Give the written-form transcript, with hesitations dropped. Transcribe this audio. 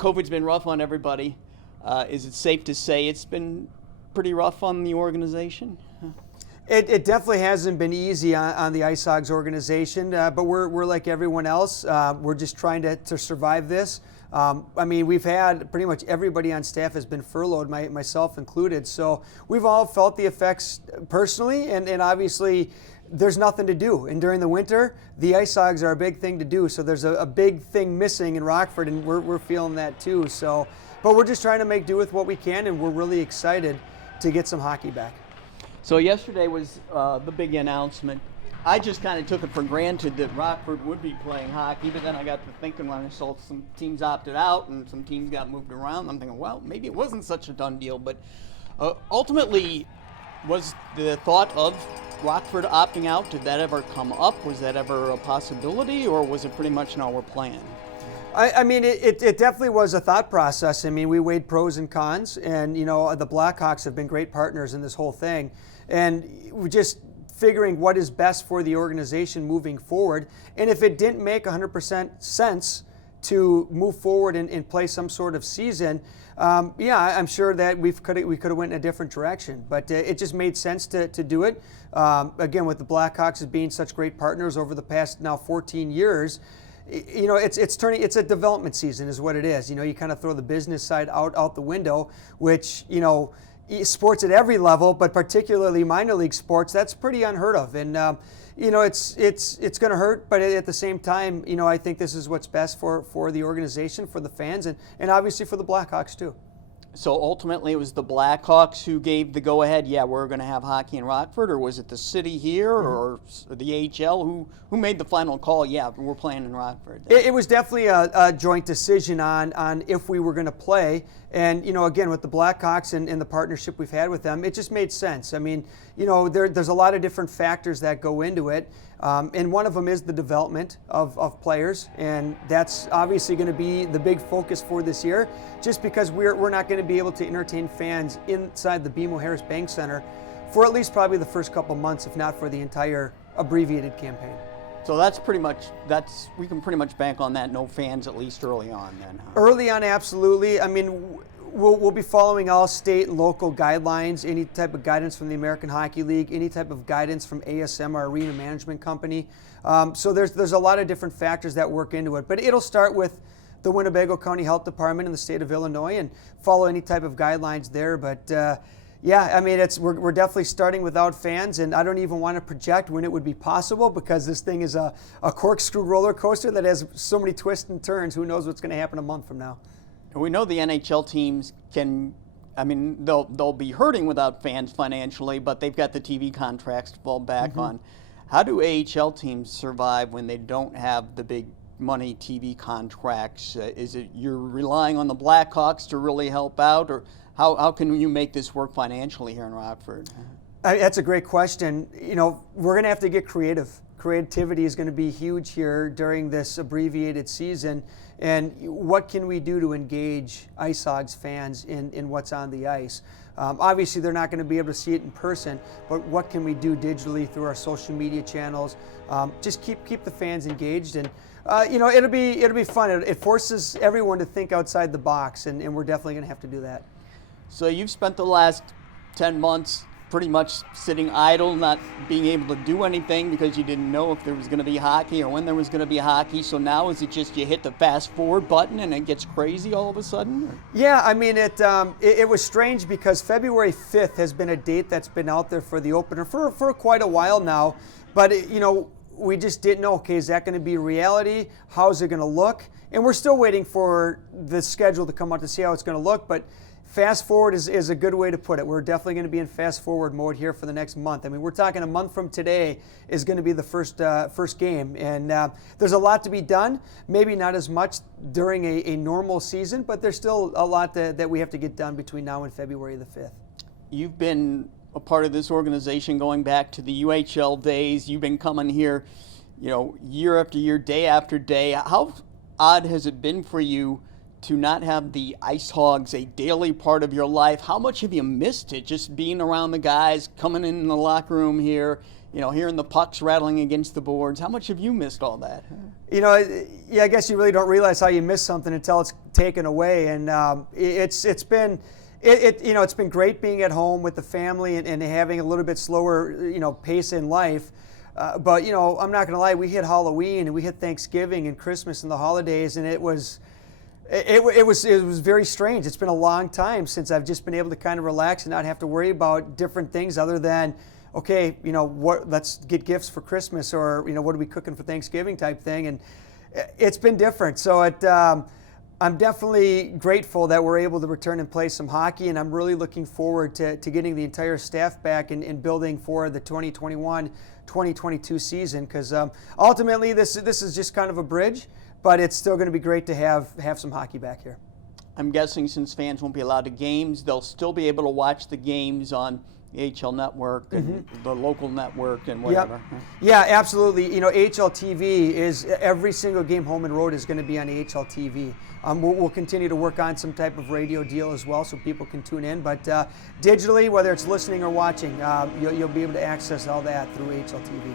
COVID's been rough on everybody. Is it safe to say it's been pretty rough on the organization? It definitely hasn't been easy on the Ice Hogs organization, but we're like everyone else. We're just trying to survive this. I mean, we've had pretty much everybody on staff has been furloughed, myself included. So we've all felt the effects personally, and obviously there's nothing to do. And during the winter, the Ice Hogs are a big thing to do. So there's a big thing missing in Rockford, and we're feeling that too. So, but we're just trying to make do with what we can, and we're really excited to get some hockey back. So yesterday was the big announcement. I just kind of took it for granted that Rockford would be playing hockey, but then I got to thinking when I saw some teams opted out and some teams got moved around, I'm thinking, well, maybe it wasn't such a done deal. But ultimately, was the thought of Rockford opting out, did that ever come up? Was that ever a possibility, or was it pretty much, no, we're playing? I mean, it definitely was a thought process. I mean, we weighed pros and cons, and, you know, the Blackhawks have been great partners in this whole thing. And we just figuring what is best for the organization moving forward. And if it didn't make 100% sense to move forward and play some sort of season, yeah, I'm sure that we could have went in a different direction. But it just made sense to do it. Again, with the Blackhawks as being such great partners over the past now 14 years, you know, it's a development season is what it is. You know, you kind of throw the business side out the window, which, you know, sports at every level, but particularly minor league sports, that's pretty unheard of. And you know, it's going to hurt, but at the same time, you know, I think this is what's best for the organization, for the fans, and obviously for the Blackhawks too. So ultimately, it was the Blackhawks who gave the go-ahead, yeah, we're going to have hockey in Rockford, or was it the city here, or the AHL? Who made the final call, yeah, we're playing in Rockford? It was definitely a joint decision on if we were going to play. And, you know, again, with the Blackhawks and the partnership we've had with them, it just made sense. I mean, you know, there's a lot of different factors that go into it. And one of them is the development of players. And that's obviously going to be the big focus for this year, just because we're not going to be able to entertain fans inside the BMO Harris Bank Center for at least probably the first couple months, if not for the entire abbreviated campaign. So we can pretty much bank on that, no fans at least early on then, huh? Early on, absolutely. I mean, we'll be following all state and local guidelines, any type of guidance from the American Hockey League, any type of guidance from ASM, our arena management company. So there's a lot of different factors that work into it. But it'll start with the Winnebago County Health Department in the state of Illinois and follow any type of guidelines there. But yeah, I mean, we're definitely starting without fans, and I don't even want to project when it would be possible, because this thing is a corkscrew roller coaster that has so many twists and turns. Who knows what's going to happen a month from now? We know the NHL teams they'll be hurting without fans financially, but they've got the TV contracts to fall back on. How do AHL teams survive when they don't have the big money TV contracts? Is it you're relying on the Blackhawks to really help out, or how can you make this work financially here in Rockford? That's a great question. You know, we're going to have to get creative. Creativity is going to be huge here during this abbreviated season. And what can we do to engage Ice Hogs fans in what's on the ice? Obviously, they're not going to be able to see it in person, but what can we do digitally through our social media channels? Just keep the fans engaged, and you know, it'll be fun. It forces everyone to think outside the box, and we're definitely going to have to do that. So you've spent the last 10 months pretty much sitting idle, not being able to do anything because you didn't know if there was going to be hockey or when there was going to be hockey. So now is it just you hit the fast forward button and it gets crazy all of a sudden? Yeah, I mean, it was strange because February 5th has been a date that's been out there for the opener for quite a while now. But, you know, we just didn't know, okay, is that going to be reality? How's it going to look? And we're still waiting for the schedule to come out to see how it's going to look. But fast forward is a good way to put it. We're definitely going to be in fast forward mode here for the next month. I mean, we're talking a month from today is going to be the first game. And there's a lot to be done. Maybe not as much during a normal season, but there's still a lot that we have to get done between now and February the 5th. You've been a part of this organization going back to the UHL days. You've been coming here, you know, year after year, day after day. How odd has it been for you to not have the Ice Hogs a daily part of your life? How much have you missed it, just being around the guys, coming in the locker room here, hearing the pucks rattling against the boards. How much have you missed all that? Yeah, I guess you really don't realize how you miss something until it's taken away. And it's been great being at home with the family and having a little bit slower pace in life. But I'm not going to lie, we hit Halloween and we hit Thanksgiving and Christmas and the holidays, and it was very strange. It's been a long time since I've just been able to kind of relax and not have to worry about different things other than, okay, let's get gifts for Christmas, or what are we cooking for Thanksgiving type thing. And it's been different. So I'm definitely grateful that we're able to return and play some hockey, and I'm really looking forward to getting the entire staff back and building for the 2021-2022 season, because ultimately this is just kind of a bridge, but it's still going to be great to have some hockey back here. I'm guessing since fans won't be allowed to games, they'll still be able to watch the games on the HL network and the local network and whatever. Yep. Yeah, absolutely. HL TV is every single game home and road is going to be on HL TV. We'll continue to work on some type of radio deal as well so people can tune in. But digitally, whether it's listening or watching, you'll be able to access all that through HL TV.